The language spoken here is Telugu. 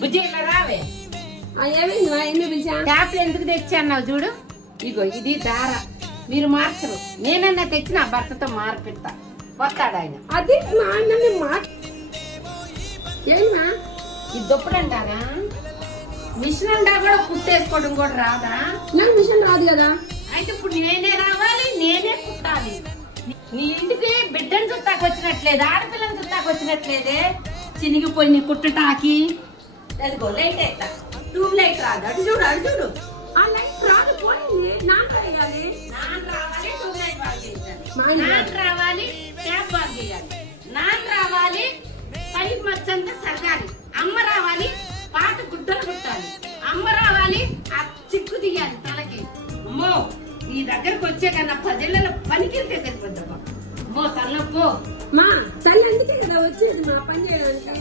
బుజ్జి ఇలా రావే. ట్యాప్లు ఎందుకు తెచ్చి అన్నావు చూడు. ఇగో ఇది దార, మీరు మార్చరు. నేనన్నా తెచ్చి నా భర్తతో మార్పిస్తా. వస్తాడు ఆయన. అది ఇది దుప్పడంటారా? మిషన్ అంటా కూడా కుట్టేసుకోవడం కూడా రాదా? నాకు మిషన్ రాదు కదా. అయితే ఇప్పుడు నేనే రావాలి, నేనే కుట్టాలి. నీ ఇంటికి బిడ్డను చుట్టాకు వచ్చినట్లేదు, ఆడపిల్లని చుట్టాకు వచ్చినట్లేదే. చినిగిపోయి నీ కుట్టటాకి. అదిగో లైట్ ఎత్తా, ట్యూబ్ లైట్ రాదు. అటు చూడు, అటు చూడు. ఆ లైట్ రాదు, పోయింది. నాన్న రావాలి, ట్యూబ్ లైట్ బాగా చేయాలి. నాన్న రావాలి, ట్యాప్ బాగా చేయాలి. నాన్న రావాలి, పైప్ మచ్చంతా సరగాలి. అమ్మ రావాలి, పాత గుడ్డలు కుట్టాలి. అమ్మ రావాలి, ఆ చిక్కు తీయాలి తలకి. అమ్మో, నీ దగ్గరకు వచ్చే కన్నా 10 ఏళ్ళ పనికి సరిపోద్దమ్మా. అమ్మో తల్లపో. మా తల్లి అందుకే కదా వచ్చేది మా పని చేయడానికి.